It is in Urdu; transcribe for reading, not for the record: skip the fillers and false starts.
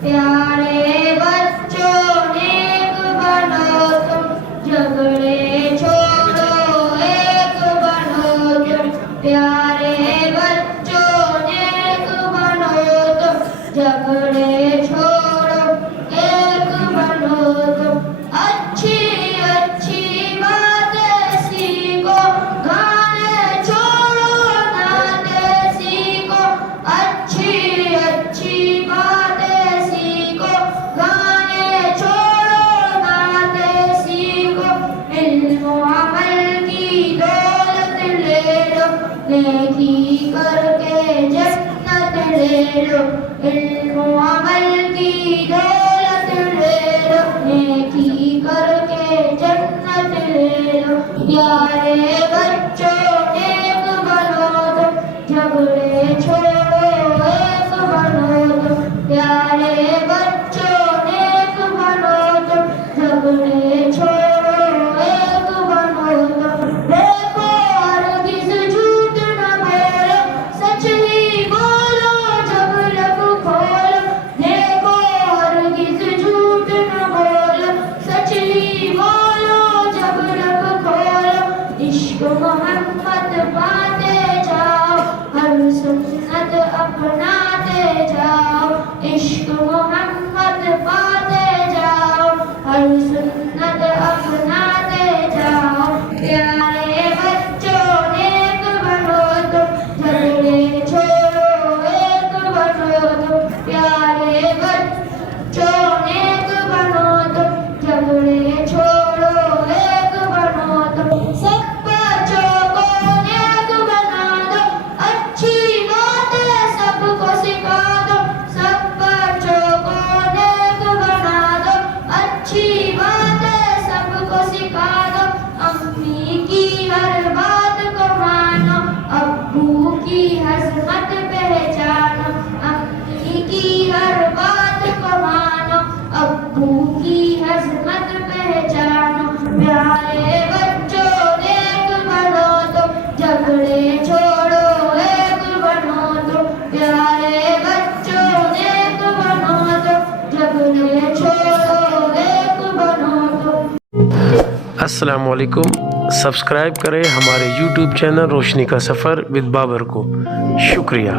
پیارے بچوں نیک بنو تم، جھگڑے چھوڑو ایک بنو تم، پیارے بچوں نیک بنو تم، جھگڑے چھوڑو ایک بنو تم، اچھی اچھی باتیں سیکھو، گانے چھوڑو نعتیں سیکھو، اچھی اچھی باتیں سیکھو، گانے چھوڑو نعتیں سیکھو، علم و عمل کی دولت لے لو، نیکی کر کے جنت لے لو، علم و عمل کی دولت لے لو، نیکی کر کے جنت لے لو، پیارے بچوں نیک بنو تم، جھگڑے چھوڑو ایک بنو تم، پیارے بچوں نیک بنو تم، جھگڑے چھوڑو ایک بنو تم، دیکھو ہرگز جھوٹ نہ بولو، سچ ہی بولو جب لب کھولو، دیکھو ہرگز جھوٹ نہ بولو، سچ ہی بولو جب لب کھولو، عشق محمد پاتے جاؤ، ہر سنت اپناتے جاؤ، عشق محمد پاتے جاؤ، ہر سنت اپناتے جاؤ، پیارے بچوں نیک بنو تم، جھگڑے چھوڑو ایک بنو تم، پیارے بچوں نیک بنو تم، جھگڑے چھوڑو ایک بنو تم، سب بچوں کو نیک بنا دو، اچھی باتیں سب کو سکھا دو، سب بچوں کو نیک بنا دو، اچھی باتیں سب کو سکھا دو، امی کی ہر بات کو مانو، ابو کی عظمت پہچانو، امی کی ہر بات کو مانو، ابو کی عظمت پہچانو، پیارے بچوں نیک بنو تم، جھگڑے چھوڑو ایک بنو تم، پیارے بچوں نیک بنو تم، جھگڑے چھوڑو ایک بنو تم۔ السلام علیکم، سبسکرائب کریں ہمارے یوٹیوب چینل روشنی کا سفر ود بابر کو۔ شکریہ۔